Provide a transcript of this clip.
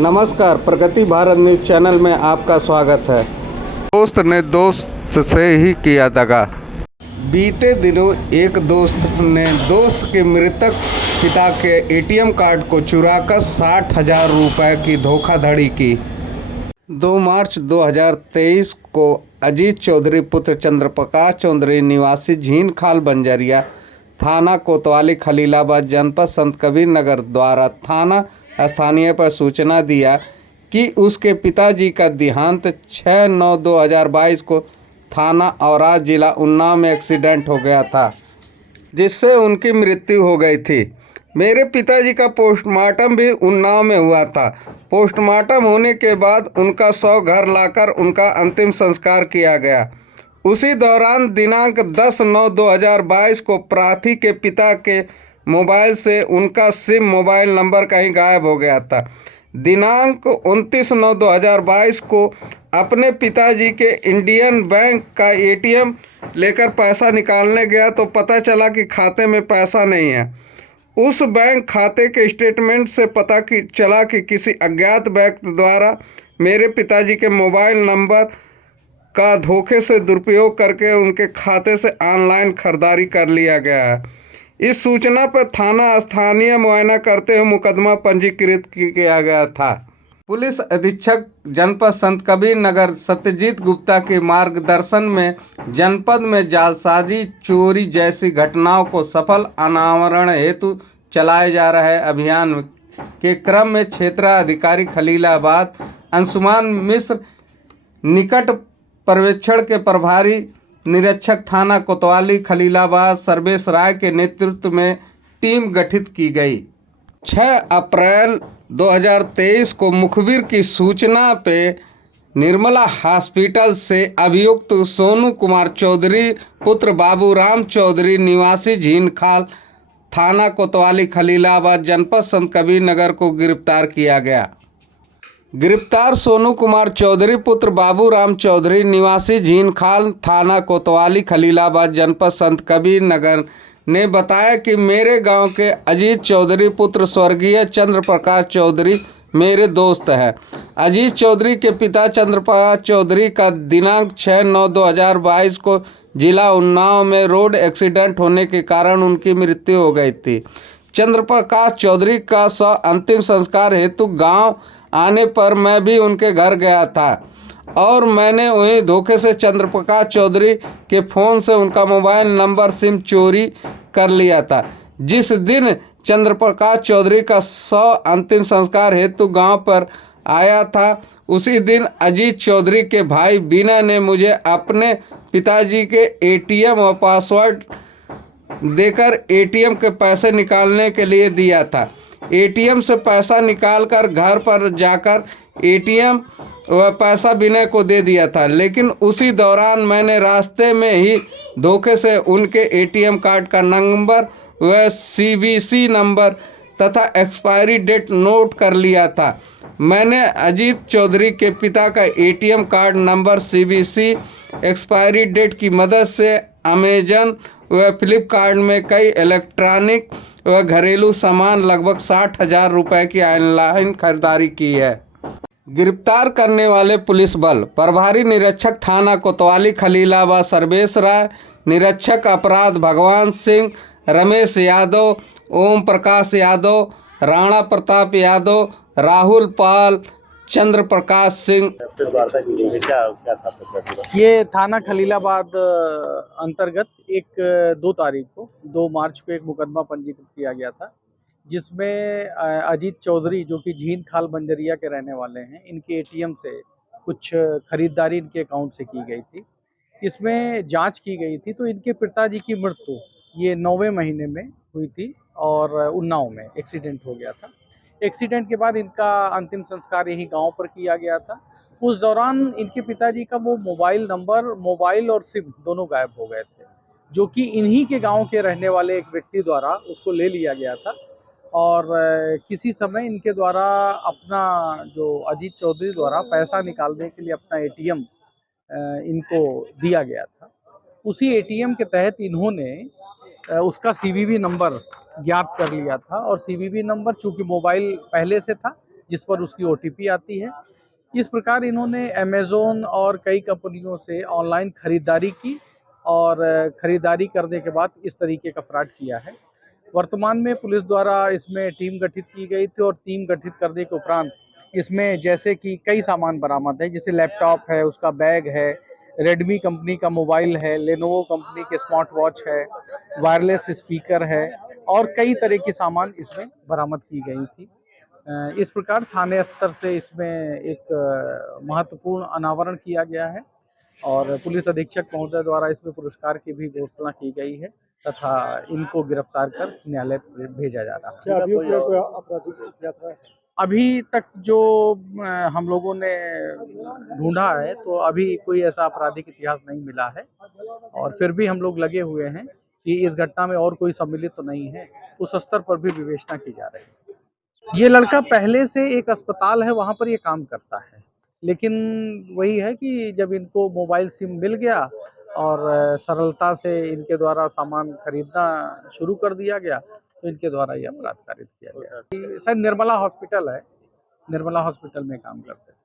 नमस्कार, प्रगति Bharat news channel में आपका स्वागत है। दोस्त ने दोस्त से ही किया दगा। बीते दिनों एक दोस्त ने दोस्त के मृतक पिता के एटीएम कार्ड को चुराकर 60,000 रुपये की धोखाधड़ी की। 2 मार्च 2023 को अजीत चौधरी पुत्र चंद्रप्रकाश चौधरी निवासी झीनखाल बंजरिया थाना कोतवाली खलीलाबाद जनपद संत कबीर नगर द्वारा थाना स्थानीय पर सूचना दिया कि उसके पिताजी का देहांत 6/9/2022 को थाना औराद जिला उन्नाव में एक्सीडेंट हो गया था, जिससे उनकी मृत्यु हो गई थी। मेरे पिताजी का पोस्टमार्टम भी उन्नाव में हुआ था। पोस्टमार्टम होने के बाद उनका शव घर लाकर उनका अंतिम संस्कार किया गया। उसी दौरान दिनांक 10/9/2022 को प्रार्थी के पिता के मोबाइल से उनका सिम मोबाइल नंबर कहीं गायब हो गया था। दिनांक 29/9/2022 को अपने पिताजी के इंडियन बैंक का एटीएम लेकर पैसा निकालने गया तो पता चला कि खाते में पैसा नहीं है। उस बैंक खाते के स्टेटमेंट से पता चला कि किसी अज्ञात व्यक्ति द्वारा मेरे पिताजी के मोबाइल नंबर का धोखे से दुरुपयोग करके उनके खाते से ऑनलाइन खरीदारी कर लिया गया है। इस सूचना पर थाना स्थानीय मुआयना करते हुए मुकदमा पंजीकृत किया गया था। पुलिस अधीक्षक जनपद संत कबीर नगर सत्यजीत गुप्ता के मार्गदर्शन में जनपद में जालसाजी, चोरी जैसी घटनाओं को सफल अनावरण हेतु चलाए जा रहे अभियान के क्रम में क्षेत्राधिकारी खलीलाबाद अंशुमान मिश्र निकट पर्यवेक्षण के प्रभारी निरीक्षक थाना कोतवाली खलीलाबाद सर्वेश राय के नेतृत्व में टीम गठित की गई। 6 अप्रैल 2023 को मुखबिर की सूचना पे निर्मला हॉस्पिटल से अभियुक्त सोनू कुमार चौधरी पुत्र बाबूराम चौधरी निवासी झीनखाल थाना कोतवाली खलीलाबाद जनपद संत कबीर नगर को गिरफ्तार किया गया। गिरफ्तार सोनू कुमार चौधरी पुत्र बाबूराम चौधरी निवासी झीनखाल थाना कोतवाली खलीलाबाद जनपद संत कबीर नगर ने बताया कि मेरे गांव के अजीत चौधरी पुत्र स्वर्गीय चंद्रप्रकाश चौधरी मेरे दोस्त हैं। अजीत चौधरी के पिता चंद्रप्रकाश चौधरी का दिनांक 6/9/2022 को जिला उन्नाव में रोड एक्सीडेंट होने के कारण उनकी मृत्यु हो गई थी। चंद्रप्रकाश चौधरी का अंतिम संस्कार हेतु गांव आने पर मैं भी उनके घर गया था और मैंने वहीं धोखे से चंद्रप्रकाश चौधरी के फ़ोन से उनका मोबाइल नंबर सिम चोरी कर लिया था। जिस दिन चंद्रप्रकाश चौधरी का अंतिम संस्कार हेतु गांव पर आया था, उसी दिन अजीत चौधरी के भाई बीना ने मुझे अपने पिताजी के एटीएम और पासवर्ड देकर एटीएम के पैसे निकालने के लिए दिया था। एटीएम से पैसा निकालकर घर पर जाकर एटीएम व पैसा विनय को दे दिया था, लेकिन उसी दौरान मैंने रास्ते में ही धोखे से उनके एटीएम कार्ड का नंबर व सीवीसी नंबर तथा एक्सपायरी डेट नोट कर लिया था। मैंने अजीत चौधरी के पिता का ATM card number, CVC, expiry date की मदद से अमेजन व फ्लिपकार्ट में कई इलेक्ट्रॉनिक व घरेलू सामान लगभग 60,000 रुपये की ऑनलाइन खरीदारी की है। गिरफ्तार करने वाले पुलिस बल प्रभारी निरीक्षक थाना कोतवाली खलीलाबाद सर्वेश राय, निरीक्षक अपराध भगवान सिंह, रमेश यादव, ओम प्रकाश यादव, राणा प्रताप यादव, राहुल पाल, चंद्र प्रकाश सिंह। ये थाना खलीलाबाद अंतर्गत 2 तारीख को 2 मार्च को एक मुकदमा पंजीकृत किया गया था, जिसमें अजीत चौधरी जो कि झीनखाल बंजरिया के रहने वाले हैं, इनके एटीएम से कुछ खरीदारी इनके अकाउंट से की गई थी। इसमें जांच की गई थी तो इनके पिताजी की मृत्यु ये 9वें महीने में हुई थी और उन्नाव में एक्सीडेंट हो गया था। एक्सीडेंट के बाद इनका अंतिम संस्कार यही गांव पर किया गया था। उस दौरान इनके पिताजी का वो मोबाइल नंबर, मोबाइल और सिम दोनों गायब हो गए थे, जो कि इन्हीं के गांव के रहने वाले एक व्यक्ति द्वारा उसको ले लिया गया था और किसी समय इनके द्वारा अपना जो अजीत चौधरी द्वारा पैसा निकालने के लिए अपना एटीएम इनको दिया गया था। उसी एटीएम के तहत इन्होंने उसका सीवीवी नंबर ज्ञात कर लिया था और सीवीवी नंबर चूंकि मोबाइल पहले से था, जिस पर उसकी OTP आती है। इस प्रकार इन्होंने अमेज़न और कई कंपनियों से ऑनलाइन खरीदारी की और खरीदारी करने के बाद इस तरीके का फ्रॉड किया है। वर्तमान में पुलिस द्वारा इसमें टीम गठित की गई थी और टीम गठित करने के उपरांत इसमें जैसे कि कई सामान बरामद है, जैसे लैपटॉप है, उसका बैग है, रेडमी कंपनी का मोबाइल है, लेनोवो कंपनी के स्मार्ट वॉच है, वायरलेस स्पीकर है और कई तरह की सामान इसमें बरामद की गई थी। इस प्रकार थाने स्तर से इसमें एक महत्वपूर्ण अनावरण किया गया है और पुलिस अधीक्षक महोदय द्वारा इसमें पुरस्कार की भी घोषणा की गई है तथा इनको गिरफ्तार कर न्यायालय भेजा जा रहा है। क्या अभियुक्त में कोई आपराधिक इतिहास रहा है? अभी तक जो हम लोगों ने ढूंढा है तो अभी कोई ऐसा आपराधिक इतिहास नहीं मिला है और फिर भी हम लोग लगे हुए हैं कि इस घटना में और कोई सम्मिलित तो नहीं है, उस स्तर पर भी विवेचना की जा रही है। ये लड़का पहले से एक अस्पताल है वहाँ पर ये काम करता है, लेकिन वही है कि जब इनको मोबाइल सिम मिल गया और सरलता से इनके द्वारा सामान खरीदना शुरू कर दिया गया तो इनके द्वारा ये अपराध कारित किया गया। शायद निर्मला हॉस्पिटल है, निर्मला हॉस्पिटल में काम करते हैं।